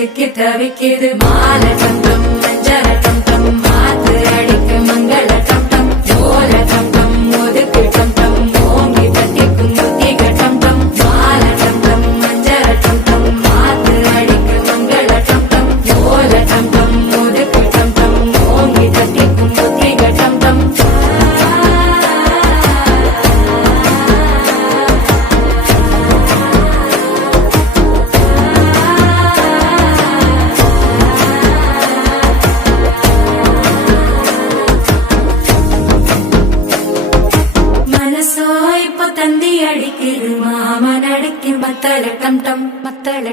சிக்கி தவிக்குது மாலை டம் டம் மஞ்சள டம் டம் மாத்து அடிக்கு மங்கள டம் டம் ஓல டம் டம் ஒதுக்கு டம் டம் ஓங்கி தட்டிக்கும் முத்திக டம் டம் மாலை டம் டம் மஞ்சள டம் டம் மாத்து அடிக்கு மங்கள டம் டம் ஓல டம் டம் ஒதுக்கு டம் டம் ஓங்கி தட்டிக்கும் முத்திக டம் டம் மனசோ இப்ப தந்தி அடிக்குது மாமன் அடிக்கு மத்தள டம் டம் மத்தள